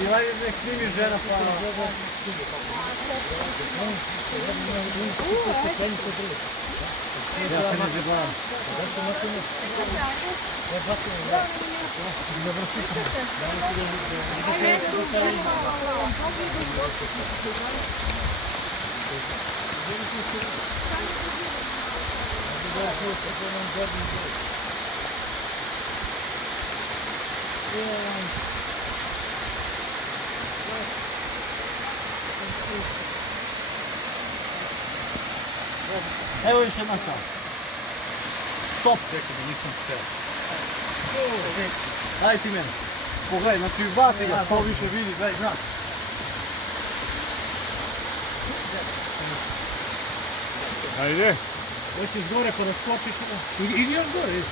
I ajde nek snimi žena pa... Ja se ne zabavam. Evo još jedna stvar. Stop. Čekaj da nisam htio. Daj ti mene. Pogledaj, znači bati ga, to više vidi, gledaj, znaš. Ajde. Hoćeš gore pa da skočiš. Idi još gore, idi.